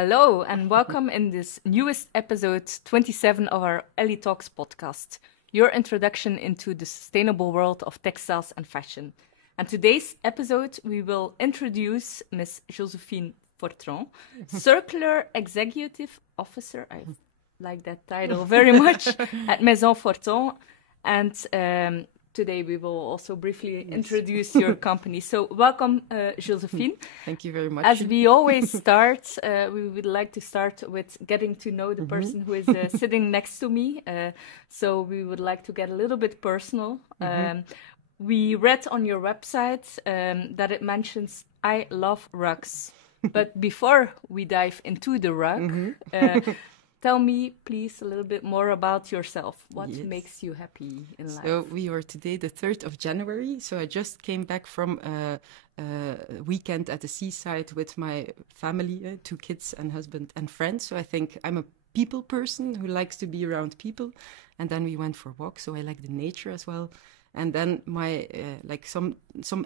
hello, and welcome in this newest episode 27 of our Ellie Talks podcast, your introduction into the sustainable world of textiles and fashion. And today's episode, we will introduce Miss Jozefien Forton, Circular Executive Officer, I like that title very much, at Maison Forton. And today we will also briefly introduce your company. So welcome, Jozefien. Thank you very much. As we always start, we would like to start with getting to know the person who is sitting next to me. So we would like to get a little bit personal. We read on your website that it mentions, I love rugs. But before we dive into the rug, tell me, please, a little bit more about yourself. What makes you happy in life? So we are today the 3rd of January. So I just came back from a weekend at the seaside with my family, 2 kids and husband and friends. So I think I'm a people person who likes to be around people. And then we went for a walk. So I like the nature as well. And then my some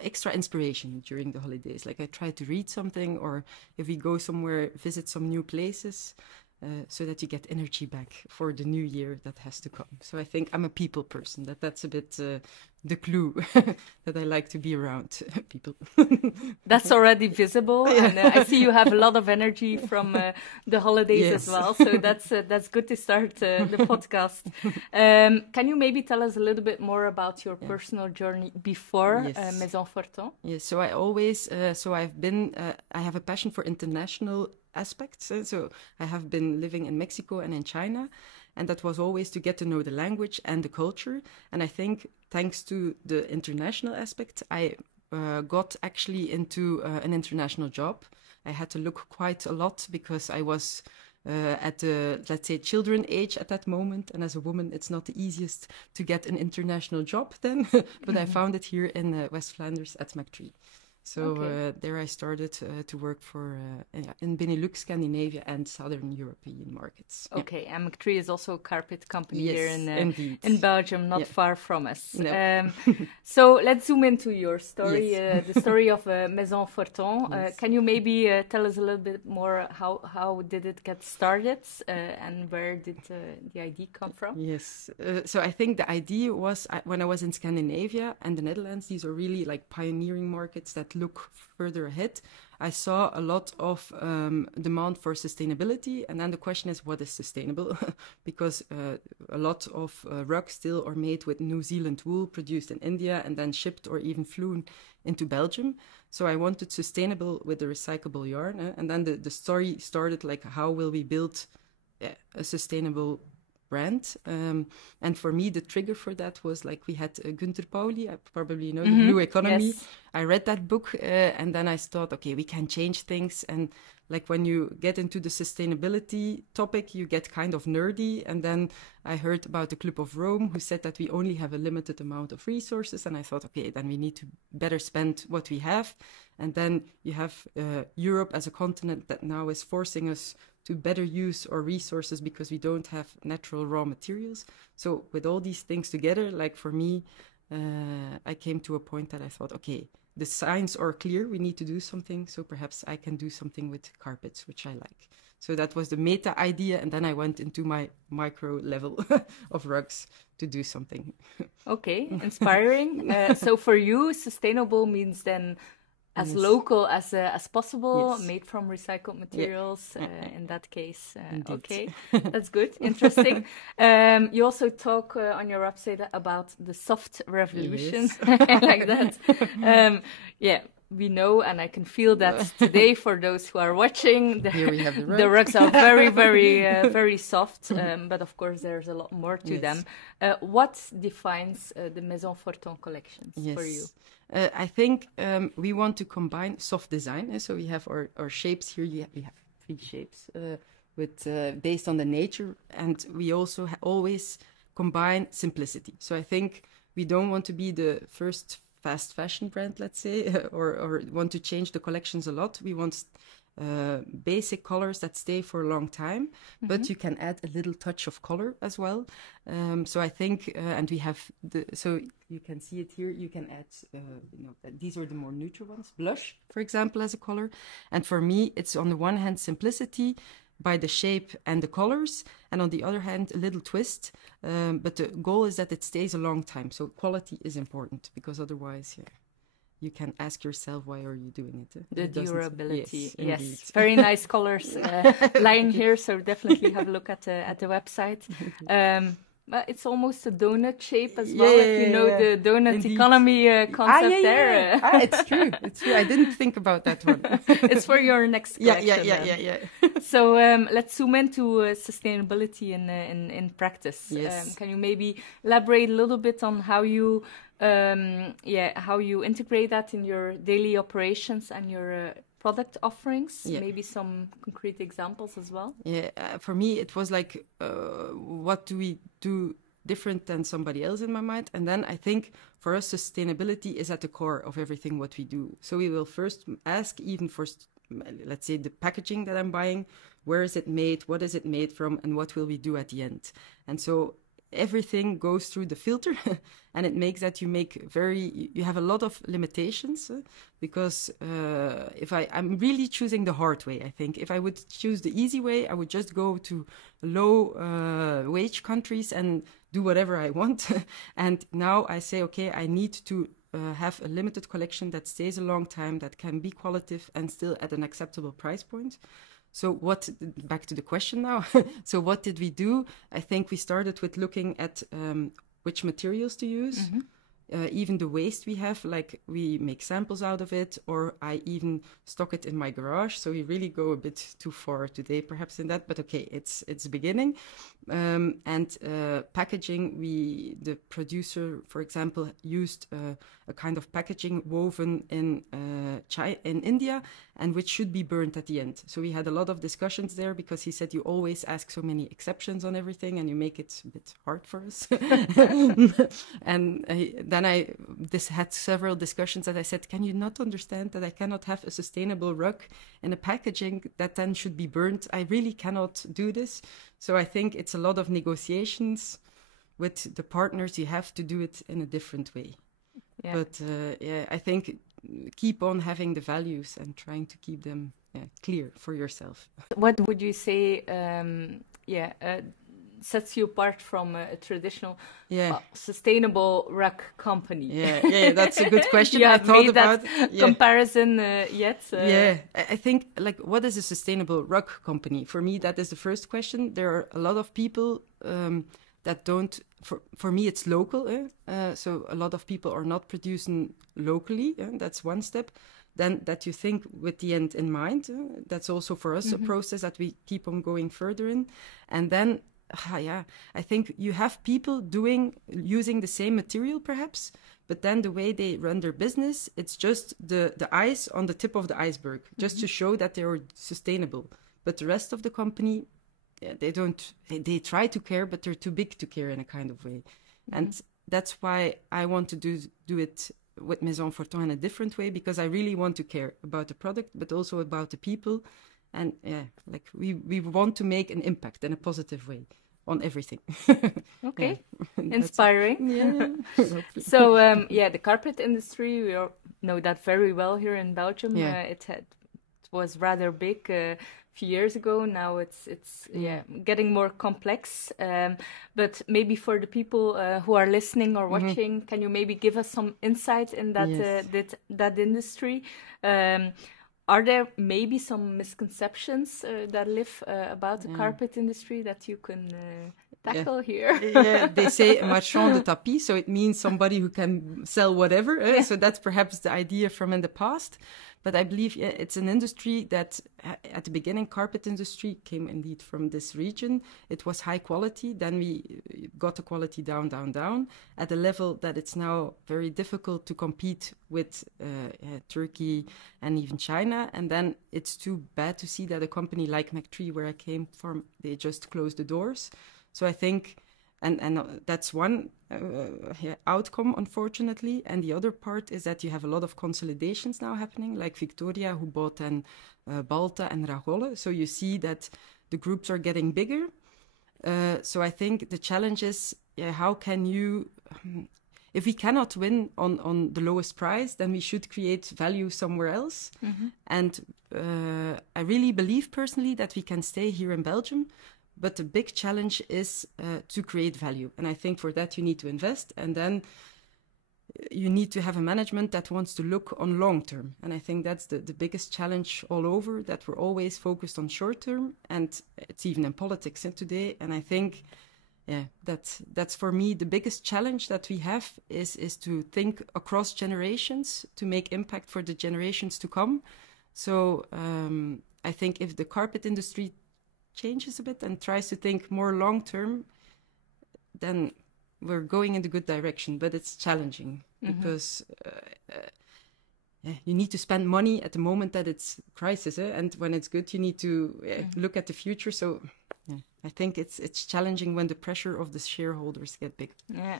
extra inspiration during the holidays. Like I try to read something, or if we go somewhere, visit some new places. So that you get energy back for the new year that has to come. So I think I'm a people person. That's a bit the clue that I like to be around people. That's already visible, and I see you have a lot of energy from the holidays as well. So that's good to start the podcast. Can you maybe tell us a little bit more about your personal journey before Maison Forton? Yes. So I always I have a passion for international aspects. So I have been living in Mexico and in China, and that was always to get to know the language and the culture. And I think thanks to the international aspect, I got actually into an international job. I had to look quite a lot because I was at the, let's say, children age at that moment. And as a woman, it's not the easiest to get an international job then, but I found it here in West Flanders at McTree. So there I started to work for in Benelux, Scandinavia, and Southern European markets. Okay, and McTree is also a carpet company here indeed. In Belgium, not far from us. No. So let's zoom into your story, the story of Maison Forton. Can you maybe tell us a little bit more how did it get started and where did the idea come from? Yes, so I think the idea was when I was in Scandinavia and the Netherlands. These are really like pioneering markets that look further ahead. I saw a lot of demand for sustainability, and then the question is, what is sustainable? Because a lot of rugs still are made with New Zealand wool produced in India and then shipped or even flown into Belgium. So I wanted sustainable with the recyclable yarn, and then the story started like, how will we build a sustainable brand? And for me, the trigger for that was like we had Günter Pauli, I probably know, the Blue Economy. Yes. I read that book and then I thought, okay, we can change things. And like when you get into the sustainability topic, you get kind of nerdy. And then I heard about the Club of Rome, who said that we only have a limited amount of resources. And I thought, okay, then we need to better spend what we have. And then you have Europe as a continent that now is forcing us to better use our resources because we don't have natural raw materials. So with all these things together, like for me, I came to a point that I thought, okay, the signs are clear, we need to do something, so perhaps I can do something with carpets, which I like. So that was the meta idea, and then I went into my micro level of rugs to do something. Okay, inspiring. So for you, sustainable means then as local as possible, made from recycled materials, in that case. Okay, that's good, interesting. You also talk on your website about the soft revolution, like that. We know, and I can feel that today for those who are watching, Here we have the rugs. The rugs are very, very, very soft, but of course there's a lot more to them. What defines the Maison Forton collections for you? I think we want to combine soft design. So we have our shapes here. We have 3 shapes with based on the nature, and we also always combine simplicity. So I think we don't want to be the first fast fashion brand, let's say, or want to change the collections a lot. We want basic colors that stay for a long time, but you can add a little touch of color as well. So I think, and we have so you can see it here, you can add, these are the more neutral ones, blush, for example, as a color. And for me, it's on the one hand, simplicity by the shape and the colors, and on the other hand, a little twist. But the goal is that it stays a long time. So quality is important, because otherwise, you can ask yourself, why are you doing it? The durability. Yes. Very nice colors lying here. So definitely have a look at the website. But it's almost a donut shape as well, if you know the donut Indeed. economy concept there. It's true. It's true. I didn't think about that one. It's for your next collection. Yeah. So let's zoom into sustainability in practice. Yes. Can you maybe elaborate a little bit on how you integrate that in your daily operations and your product offerings? Maybe some concrete examples as well. For me it was like, what do we do different than somebody else in my mind? And then I think for us, sustainability is at the core of everything what we do. So we will first ask, even for, let's say, the packaging that I'm buying, where is it made, what is it made from, and what will we do at the end? And so everything goes through the filter, and it makes that you have a lot of limitations, because I'm really choosing the hard way. I think if I would choose the easy way, I would just go to low wage countries and do whatever I want. And now I say, okay, I need to have a limited collection that stays a long time, that can be qualitative and still at an acceptable price point. So back to the question now. So what did we do? I think we started with looking at which materials to use. Even the waste we have, like we make samples out of it, or I even stock it in my garage. So we really go a bit too far today, perhaps, in that. But okay, it's the beginning. And packaging, the producer, for example, used a kind of packaging woven in India, and which should be burnt at the end. So we had a lot of discussions there, because he said you always ask so many exceptions on everything, and you make it a bit hard for us. And then this had several discussions that I said, can you not understand that I cannot have a sustainable rug in a packaging that then should be burnt? I really cannot do this. So I think it's a lot of negotiations with the partners. You have to do it in a different way. Yeah. But I think keep on having the values and trying to keep them clear for yourself. What would you say sets you apart from a traditional sustainable rug company? Yeah, that's a good question. You I have thought made about that comparison yet? I think, like, what is a sustainable rug company? For me, that is the first question. There are a lot of people that don't. For me, it's local. So a lot of people are not producing locally. That's one step. Then that you think with the end in mind. That's also for us a process that we keep on going further in. And then, I think you have people using the same material perhaps, but then the way they run their business, it's just the ice on the tip of the iceberg, just to show that they are sustainable. But the rest of the company, they don't. They try to care, but they're too big to care in a kind of way. And that's why I want to do it with Maison Forton in a different way, because I really want to care about the product, but also about the people. And like we want to make an impact in a positive way on everything. Okay, inspiring. So the carpet industry, we all know that very well here in Belgium. It was rather big a few years ago. Now it's getting more complex. But maybe for the people who are listening or watching, can you maybe give us some insight in that industry? Are there maybe some misconceptions that live about the carpet industry that you can tackle here? They say marchand de tapis, so it means somebody who can sell whatever. So that's perhaps the idea from in the past. But I believe it's an industry that, at the beginning, carpet industry came indeed from this region. It was high quality. Then we got the quality down, at a level that it's now very difficult to compete with Turkey and even China. And then it's too bad to see that a company like Mac3, where I came from, they just closed the doors. So I think And that's one outcome, unfortunately. And the other part is that you have a lot of consolidations now happening, like Victoria, who bought then Balta and Ragolle. So you see that the groups are getting bigger. So I think the challenge is, how can you... If we cannot win on the lowest price, then we should create value somewhere else. And I really believe personally that we can stay here in Belgium, but the big challenge is to create value. And I think for that you need to invest, and then you need to have a management that wants to look on long term. And I think that's the biggest challenge all over, that we're always focused on short term, and it's even in politics today. And I think... that's for me the biggest challenge that we have is to think across generations to make impact for the generations to come. So I think if the carpet industry changes a bit and tries to think more long term, then we're going in the good direction. But it's challenging because you need to spend money at the moment that it's crisis, and when it's good, you need to look at the future. So. Yeah, I think it's challenging when the pressure of the shareholders get big. Yeah.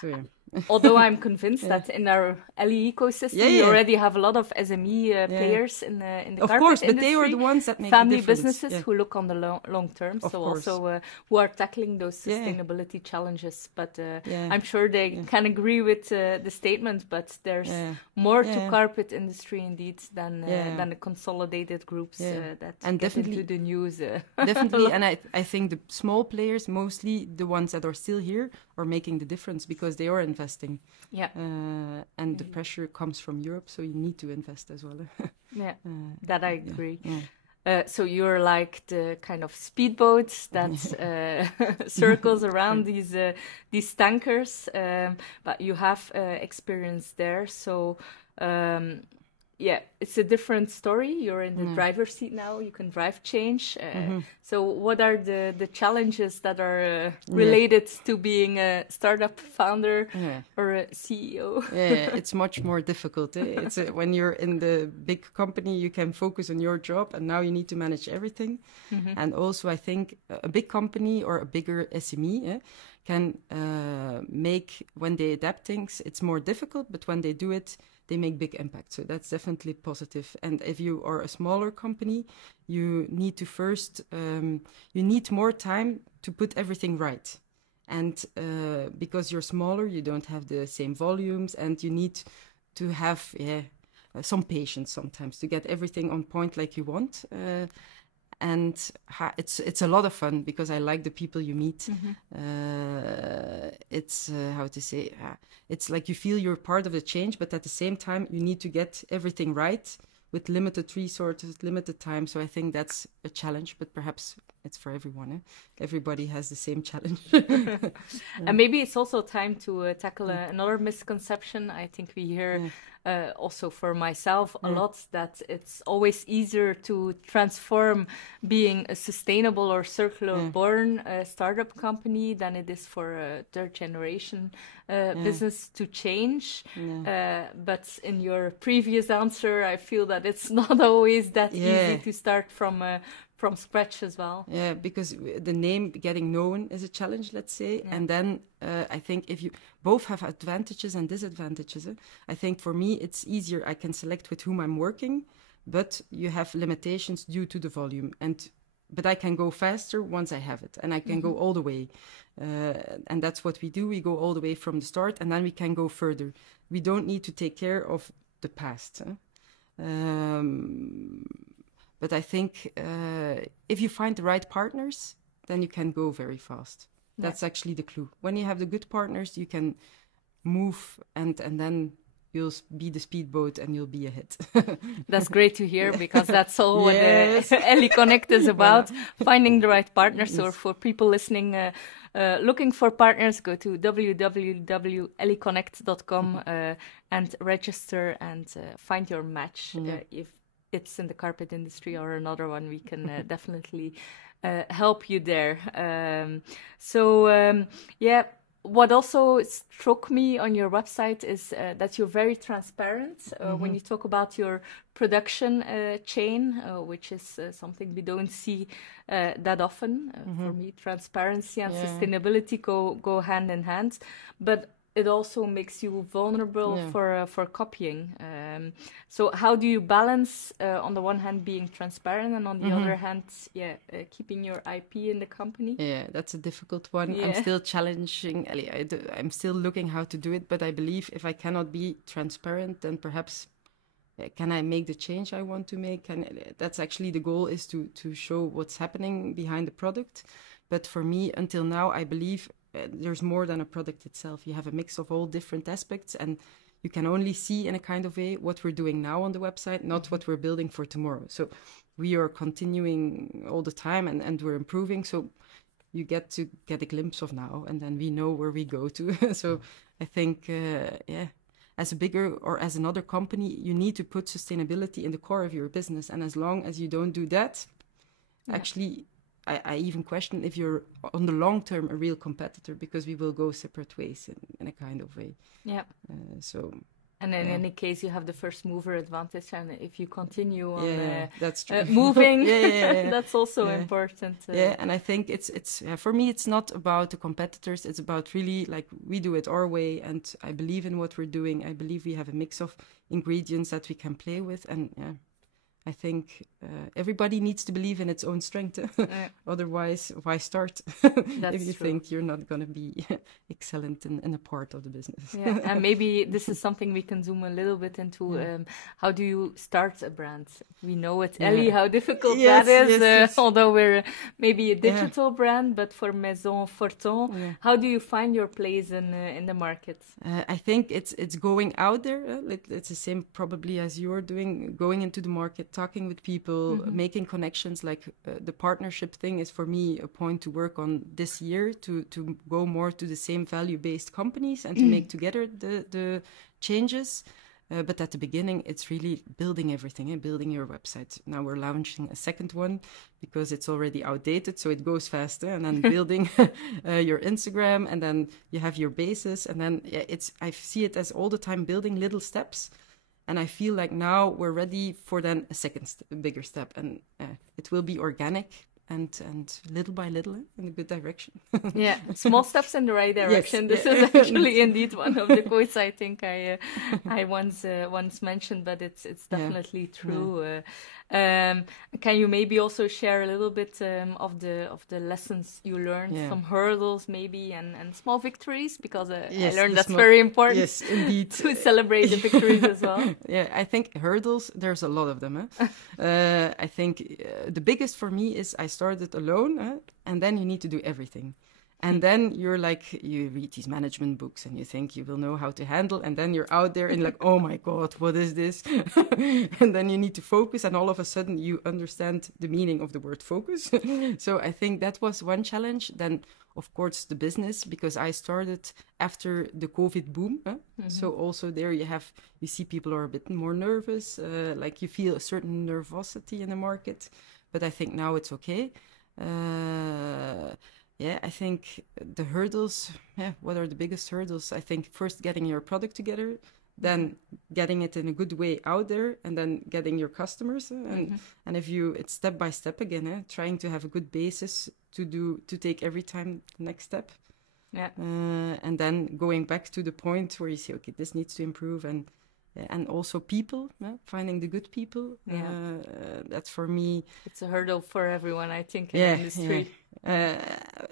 So Although I'm convinced that in our Ellie ecosystem, we already have a lot of SME players in the of carpet course, industry. But they are the ones that make family the difference. businesses who look on the long term. Of course. Also who are tackling those sustainability challenges. But I'm sure they can agree with the statement. But there's more to carpet industry indeed than the consolidated groups that and get into the news. Definitely, and I think the small players, mostly the ones that are still here, are making the difference because they are investing. And the pressure comes from Europe, so you need to invest as well. That I agree. So you're like the kind of speedboat that circles around these tankers, but you have experience there. So it's a different story. You're in the driver's seat now. You can drive change. So what are the challenges that are related to being a startup founder or a CEO? It's much more difficult. It's when you're in the big company, you can focus on your job, and now you need to manage everything. And also, I think a big company or a bigger SME can make, when they adapt things, it's more difficult, but when they do it, they make big impact. So that's definitely positive. And if you are a smaller company, you need to first, you need more time to put everything right. And because you're smaller, you don't have the same volumes, and you need to have some patience sometimes to get everything on point like you want. And it's a lot of fun because I like the people you meet. It's how to say, it's like you feel you're part of the change, but at the same time you need to get everything right with limited resources, limited time. So I think that's a challenge, but perhaps it's for everyone. Everybody has the same challenge. And maybe it's also time to tackle another misconception. I think we hear also for myself a lot that it's always easier to transform being a sustainable or circular born startup company than it is for a third generation business to change. But in your previous answer, I feel that it's not always that easy to start from scratch as well. Yeah, because the name getting known is a challenge, let's say. And then I think if you both have advantages and disadvantages, I think for me it's easier. I can select with whom I'm working, but you have limitations due to the volume. But I can go faster once I have it, and I can go all the way. And that's what we do. We go all the way from the start, and then we can go further. We don't need to take care of the past. But I think if you find the right partners, then you can go very fast. That's actually the clue. When you have the good partners, you can move, and then you'll be the speedboat and you'll be a hit. That's great to hear, because that's all what Ellie.Connect is about, finding the right partners. So for people listening, looking for partners, go to www.ellie.connect.com and register and find your match. If it's in the carpet industry or another one, we can definitely help you there. what also struck me on your website is that you're very transparent when you talk about your production chain, which is something we don't see that often. For me, transparency and sustainability go hand in hand, but it also makes you vulnerable for copying. So how do you balance, on the one hand, being transparent, and on the other hand, keeping your IP in the company? Yeah, that's a difficult one. Yeah. I'm still challenging Ellie. I'm still looking how to do it, but I believe if I cannot be transparent, then perhaps can I make the change I want to make? That's actually the goal, is to show what's happening behind the product. But for me, until now, I believe there's more than a product itself. You have a mix of all different aspects, and you can only see in a kind of way what we're doing now on the website, not what we're building for tomorrow. So we are continuing all the time, and we're improving. So you get to get a glimpse of now, and then we know where we go to. So I think, as a bigger or as another company, you need to put sustainability in the core of your business. And as long as you don't do that, actually, I even question if you're on the long term a real competitor, because we will go separate ways in a kind of way. Yeah. And in any case, you have the first mover advantage, and if you continue on that's true. moving, that's also important. And I think it's for me, it's not about the competitors. It's about really, like, we do it our way, and I believe in what we're doing. I believe we have a mix of ingredients that we can play with, and I think everybody needs to believe in its own strength. Otherwise, why start if you think you're not going to be excellent in a part of the business? And maybe this is something we can zoom a little bit into. How do you start a brand? We know it's Ellie, how difficult that is, although we're maybe a digital brand, but for Maison Forton, how do you find your place in the market? I think it's going out there. It's the same probably as you're doing, going into the market, talking with people, making connections. Like the partnership thing is for me a point to work on this year, to go more to the same value-based companies and to make together the changes. But at the beginning, it's really building everything, building your website. Now we're launching a second one because it's already outdated, so it goes faster. And then building your Instagram, and then you have your basis. And then I see it as all the time building little steps. And I feel like now we're ready for then a second bigger step. And it will be organic and little by little in a good direction. Small steps in the right direction. This is actually indeed one of the quotes I think I once mentioned, but it's definitely true. Can you maybe also share a little bit of the lessons you learned, some hurdles maybe, and small victories? Because I learned that's very important. Yes, indeed. To celebrate the victories as well. I think hurdles, there's a lot of them. I think the biggest for me is I started alone, and then you need to do everything. And then you're like, you read these management books and you think you will know how to handle. And then you're out there and like, oh my God, what is this? And then you need to focus. And all of a sudden you understand the meaning of the word focus. So I think that was one challenge. Then, of course, the business, because I started after the COVID boom. So also there you see people are a bit more nervous. Like you feel a certain nervosity in the market. But I think now it's okay. I think the hurdles, what are the biggest hurdles? I think first getting your product together, then getting it in a good way out there, and then getting your customers. And if it's step by step again, trying to have a good basis to take every time the next step. And then going back to the point where you say, okay, this needs to improve, and also people, finding the good people. That's for me. It's a hurdle for everyone, I think, in the industry.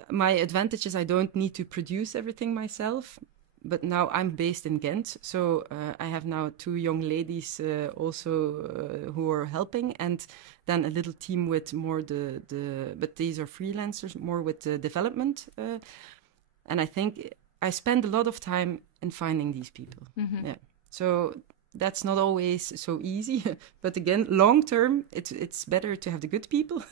My advantage is I don't need to produce everything myself. But now I'm based in Ghent, so I have now 2 young ladies also who are helping, and then a little team with more but these are freelancers, more with the development. And I think I spend a lot of time in finding these people. So that's not always so easy. But again, long term, it's better to have the good people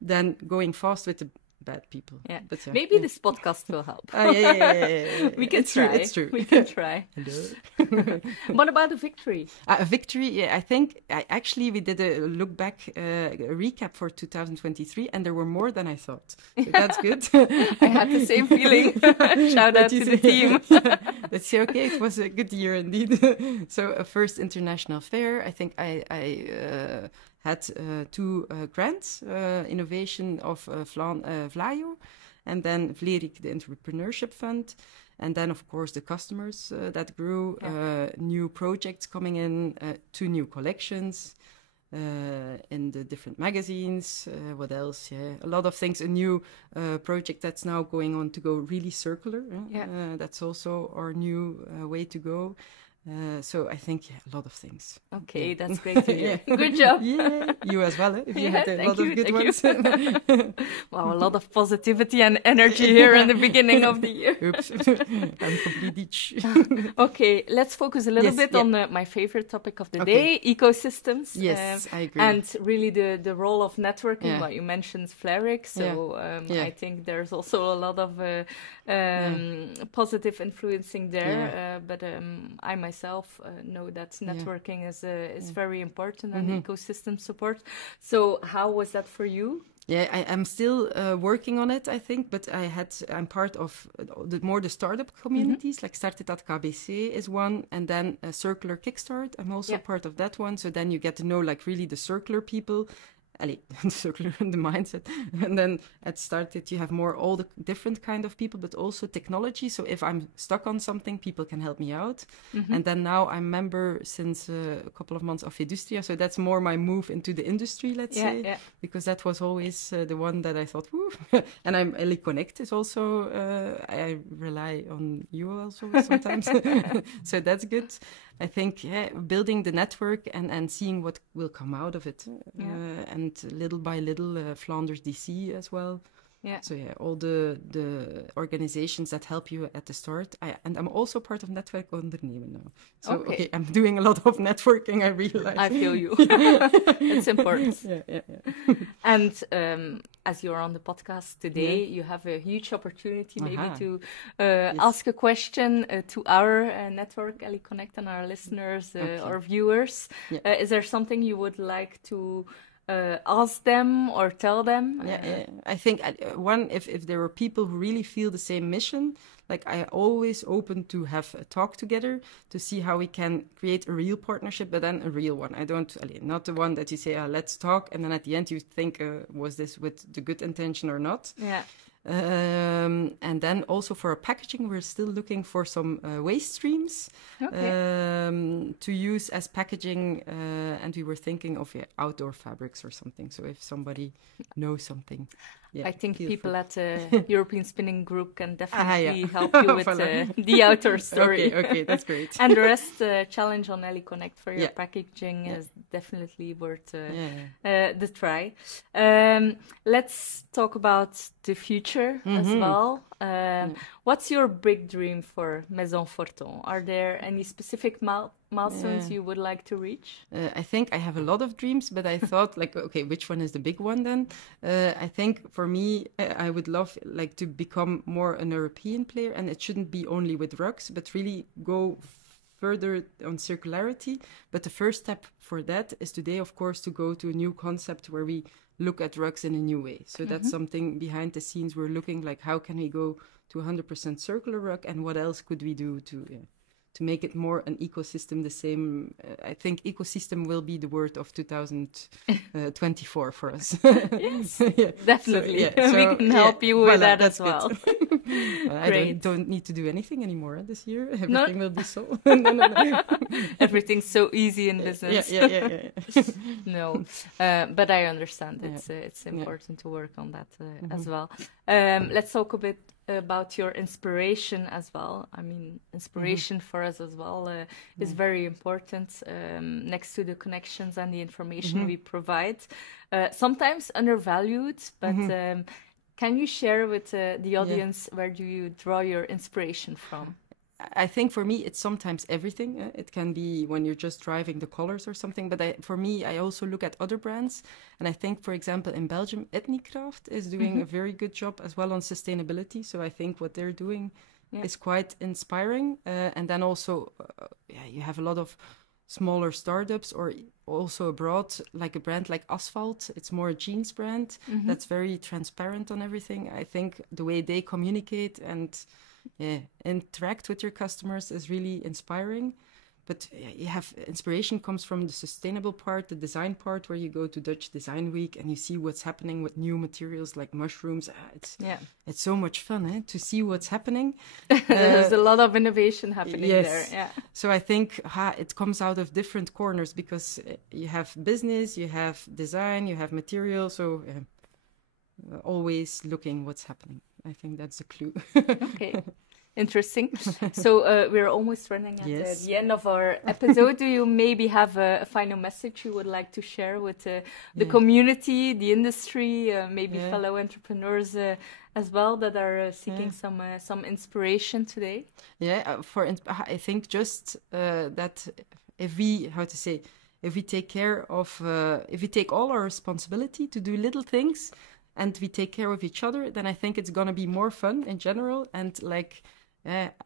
than going fast with the bad people. Yeah. But, Maybe this podcast will help. Yeah. We can it's try. True, it's true. We can try. Hello. What about a victory? A victory, yeah, I think actually we did a look back, a recap for 2023, and there were more than I thought. So that's good. I had the same feeling. Shout out to the team. Let's say, okay, it was a good year indeed. So a first international fair. I think I had 2 grants, innovation of Vlaio, and then Vlerik, the entrepreneurship fund. And then, of course, the customers that grew, new projects coming in, 2 new collections in the different magazines. What else? Yeah, a lot of things. A new project that's now going on to go really circular. That's also our new way to go. So I think a lot of things. Okay, that's great to hear. Good job. Yeah, you as well. If you had a lot of good ones. Wow, a lot of positivity and energy here in the beginning of the year. Oops, I'm completely. Okay, let's focus a little bit on my favorite topic of the day, ecosystems. Yes, I agree. And really the role of networking. Well, you mentioned Vlerik, so I think there's also a lot of positive influencing there. But I myself know that networking is very important and ecosystem support. So how was that for you? Yeah, I'm still working on it, I think, but I'm part of the startup communities, like Started at KBC is one, and then a Circular Kickstart. I'm also part of that one. So then you get to know like really the circular people. Circular the mindset, and then at Started you have more all the different kind of people, but also technology. So if I'm stuck on something, people can help me out. And then now I'm member since a couple of months of Industria, so that's more my move into the industry, let's say, because that was always the one that I thought, woo. And I'm Ellie.Connect is also I rely on you also sometimes, so that's good. I think building the network and seeing what will come out of it, and little by little Flanders DC as well. Yeah. So all the organizations that help you at the start. And I'm also part of Netwerk Ondernemen now. So okay, I'm doing a lot of networking. I realize. I feel you. It's important. Yeah. And as you're on the podcast today, you have a huge opportunity maybe to ask a question to our network, Ellie.Connect, and our listeners or viewers. Is there something you would like to ask them or tell them? I think one, if there are people who really feel the same mission, like I always open to have a talk together to see how we can create a real partnership, but then a real one. Not the one that you say, let's talk, and then at the end you think, was this with the good intention or not? Yeah. And then also for our packaging, we're still looking for some waste streams to use as packaging, and we were thinking of outdoor fabrics or something. So if somebody knows something, I think people at the European Spinning Group can definitely help you with the outdoor story. Okay, that's great. And the rest challenge on Ellie.Connect for your packaging is definitely worth the try. Let's talk about the future as well. What's your big dream for Maison Forton? Are there any specific milestones you would like to reach? I think I have a lot of dreams, but I thought which one is the big one then? I think for me, I would love to become more an European player, and it shouldn't be only with rugs, but really go further on circularity. But the first step for that is today, of course, to go to a new concept where we look at rugs in a new way. So that's something behind the scenes. We're looking how can we go to 100% circular rug, and what else could we do to make it more an ecosystem, the same. I think ecosystem will be the word of 2024 for us. Yes, definitely. We can help you with that as well. I don't need to do anything anymore this year. Everything will be solved. Everything's so easy in business. Yeah. No, but I understand it's important to work on that as well. Let's talk a bit about your inspiration as well. I mean, inspiration for us as well is very important, next to the connections and the information we provide. Sometimes undervalued, but can you share with the audience where do you draw your inspiration from? I think for me, it's sometimes everything. It can be when you're just driving the colors or something. But for me, I also look at other brands. And I think, for example, in Belgium, Ellie.Connect is doing a very good job as well on sustainability. So I think what they're doing is quite inspiring. And then also, you have a lot of smaller startups or also abroad, like a brand like Asphalt. It's more a jeans brand that's very transparent on everything. I think the way they communicate and interact with your customers is really inspiring. But you have inspiration comes from the sustainable part, the design part, where you go to Dutch Design Week and you see what's happening with new materials like mushrooms. It's so much fun to see what's happening. There's a lot of innovation happening there. Yeah. So I think it comes out of different corners because you have business, you have design, you have material. So always looking what's happening. I think that's the clue. Okay. Interesting. So we're almost running at the end of our episode. Do you maybe have a final message you would like to share with the community, the industry, maybe fellow entrepreneurs as well that are seeking some inspiration today? Yeah, I think just that if we take care of, if we take all our responsibility to do little things and we take care of each other, then I think it's going to be more fun in general. And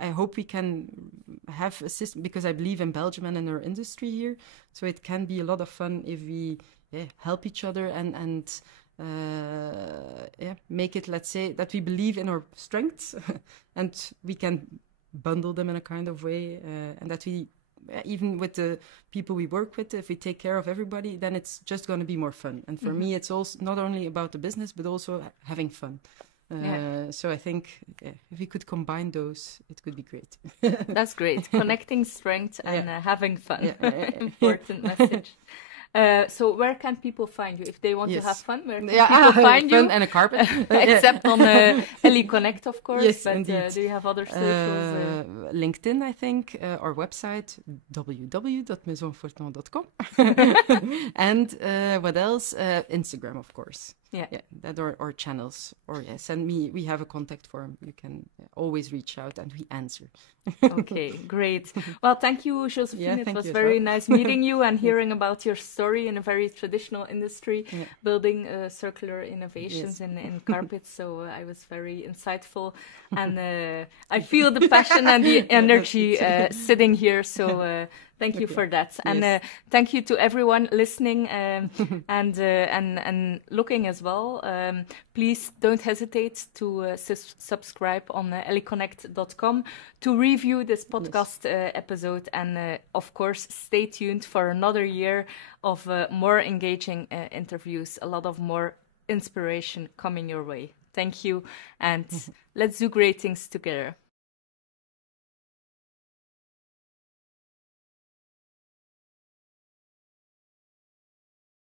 I hope we can have a system, because I believe in Belgium and in our industry here. So it can be a lot of fun if we help each other and make it, let's say, that we believe in our strengths and we can bundle them in a kind of way, and that we, even with the people we work with, if we take care of everybody, then it's just going to be more fun. And for me, it's also not only about the business, but also having fun. So I think if we could combine those, it could be great. That's great. Connecting strength and having fun. Important message. So where can people find you if they want to have fun? Where can people find you? Fun and a carpet. Except on Ellie.Connect, of course. Yes, but indeed. Do you have other socials? LinkedIn, I think. Our website, www.maisonforton.com. And what else? Instagram, of course. Yeah, that or channels. Or send me. We have a contact form. You can always reach out and we answer. Okay, great. Well, thank you, Jozefien. It was very nice meeting you and hearing about your story in a very traditional industry, building circular innovations in carpets. So I was very insightful, and I feel the passion and the energy sitting here. So thank you for that, and thank you to everyone listening and looking as well. Please don't hesitate to subscribe on Ellie.Connect.com to review this podcast episode, and of course stay tuned for another year of more engaging interviews, a lot of more inspiration coming your way. Thank you, and let's do great things together.